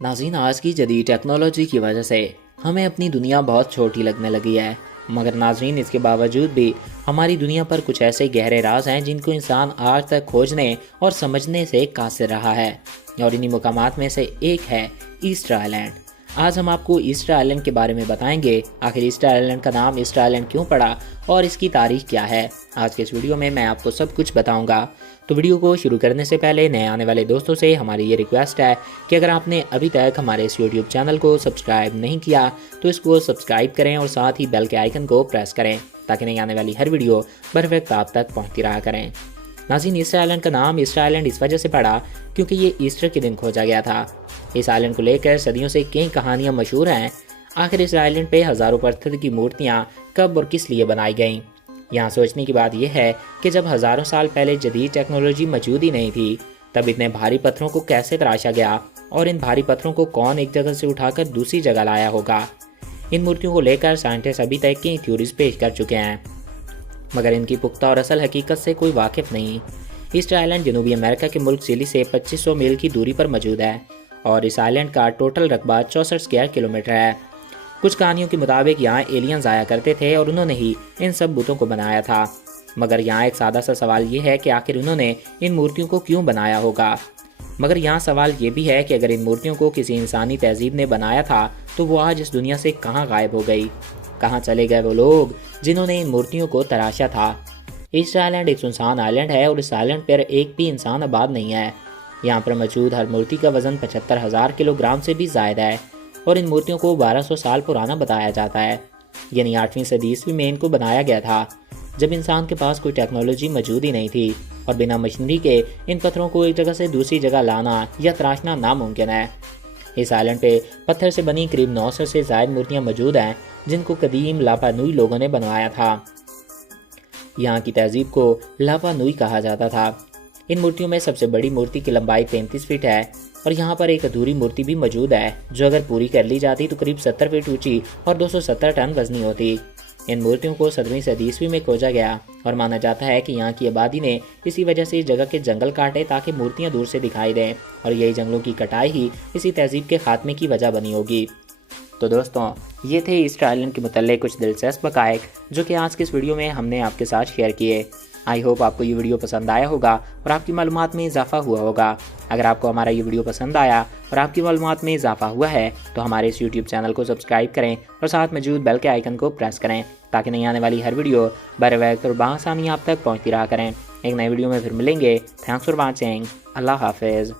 नाज़रीन, आज की जदीद टेक्नोलॉजी की वजह से हमें अपनी दुनिया बहुत छोटी लगने लगी है। मगर नाज़रीन, इसके बावजूद भी हमारी दुनिया पर कुछ ऐसे गहरे राज हैं जिनको इंसान आज तक खोजने और समझने से कासिर रहा है। और इन्हीं मुकामात में से एक है ईस्टर आइलैंड। आज हम आपको ईस्टर आइलैंड के बारे में बताएंगे। आखिर ईस्टर आइलैंड का नाम ईस्टर आइलैंड क्यों पड़ा और इसकी तारीख क्या है। आज के इस वीडियो में मैं आपको सब कुछ बताऊंगा। तो वीडियो को शुरू करने से पहले नए आने वाले दोस्तों से हमारी ये रिक्वेस्ट है कि अगर आपने अभी तक हमारे इस यूट्यूब चैनल को सब्सक्राइब नहीं किया तो इसको सब्सक्राइब करें और साथ ही बेल के आइकन को प्रेस करें ताकि नई आने वाली हर वीडियो बर वक्त आप तक पहुँचती रहा करें। नाज़रीन, ईस्टर आइलैंड का नाम ईस्टर आइलैंड इस वजह से पड़ा क्योंकि ये ईस्टर के दिन खोजा गया था। इस आइलैंड को लेकर सदियों से कई कहानियाँ मशहूर हैं। आखिर इस आइलैंड पे हज़ारों पत्थर की मूर्तियाँ कब और किस लिए बनाई गईं। यहाँ सोचने की बात यह है कि जब हज़ारों साल पहले जदीद टेक्नोलॉजी मौजूद ही नहीं थी, तब इतने भारी पत्थरों को कैसे तराशा गया और इन भारी पत्थरों को कौन एक जगह से उठाकर दूसरी जगह लाया होगा। इन मूर्तियों को लेकर साइंटिस्ट अभी तक कई थ्योरीज पेश कर चुके हैं, मगर इनकी पुख्ता और असल हकीकत से कोई वाकिफ नहीं। ईस्टर आइलैंड जनूबी अमेरिका के मुल्क चिली से 2500 मील की दूरी पर मौजूद है और इस आइलैंड का टोटल रकबा 64 स्क्वायर किलोमीटर है। कुछ कहानियों के मुताबिक यहाँ एलियंस आया करते थे और उन्होंने ही इन सब बुतों को बनाया था। मगर यहाँ एक सादा सा सवाल ये है कि आखिर उन्होंने इन मूर्तियों को क्यों बनाया होगा। मगर यहाँ सवाल ये भी है कि अगर इन मूर्तियों को किसी इंसानी तहजीब ने बनाया था तो वो आज इस दुनिया से कहाँ गायब हो गई। कहाँ चले गए वो लोग जिन्होंने इन मूर्तियों को तराशा था। ईस्टर आइलैंड एक सुनसान आइलैंड है और इस आइलैंड पर एक भी इंसान आबाद नहीं है। यहाँ पर मौजूद हर मूर्ति का वजन 75,000 किलोग्राम से भी ज़ायदा है और इन मूर्तियों को 1200 साल पुराना बताया जाता है, यानी 8वीं सदी ईस्वी में इनको बनाया गया था, जब इंसान के पास कोई टेक्नोलॉजी मौजूद ही नहीं थी और बिना मशीनरी के इन पत्थरों को एक जगह से दूसरी जगह लाना या तराशना नामुमकिन है। इस आइलैंड पे पत्थर से बनी करीब 900 से ज़ायद मूर्तियाँ मौजूद हैं जिनको कदीम लापा नुई लोगों ने बनवाया था। यहाँ की तहजीब को लापा नुई कहा जाता था। इन मूर्तियों में सबसे बड़ी मूर्ति की लंबाई 33 फीट है और यहाँ पर एक अधूरी मूर्ति भी मौजूद है जो अगर पूरी कर ली जाती तो करीब 70 फीट ऊंची और 270 टन वजनी होती। इन मूर्तियों को 17वीं सदी ईस्वी में खोजा गया और माना जाता है कि यहाँ की आबादी ने इसी वजह से इस जगह के जंगल काटे ताकि मूर्तियाँ दूर से दिखाई दें और यही जंगलों की कटाई ही इसी तहजीब के खात्मे की वजह बनी होगी। तो दोस्तों, ये थे ईस्टर आइलैंड के मुताल्लिक़ कुछ दिलचस्प हक़ाइक़ जो कि आज के इस वीडियो में हमने आपके साथ शेयर किए। आई होप आपको ये वीडियो पसंद आया होगा और आपकी मालूमात में इजाफा हुआ होगा। अगर आपको हमारा ये वीडियो पसंद आया और आपकी मालूमात में इजाफा हुआ है तो हमारे इस यूट्यूब चैनल को सब्सक्राइब करें और साथ मौजूद बेल के आइकन को प्रेस करें ताकि नई आने वाली हर वीडियो बर वक्त और बआसानी आप तक पहुँचती रहा करें। एक नई वीडियो में फिर मिलेंगे। Thanks for watching. अल्लाह हाफिज़।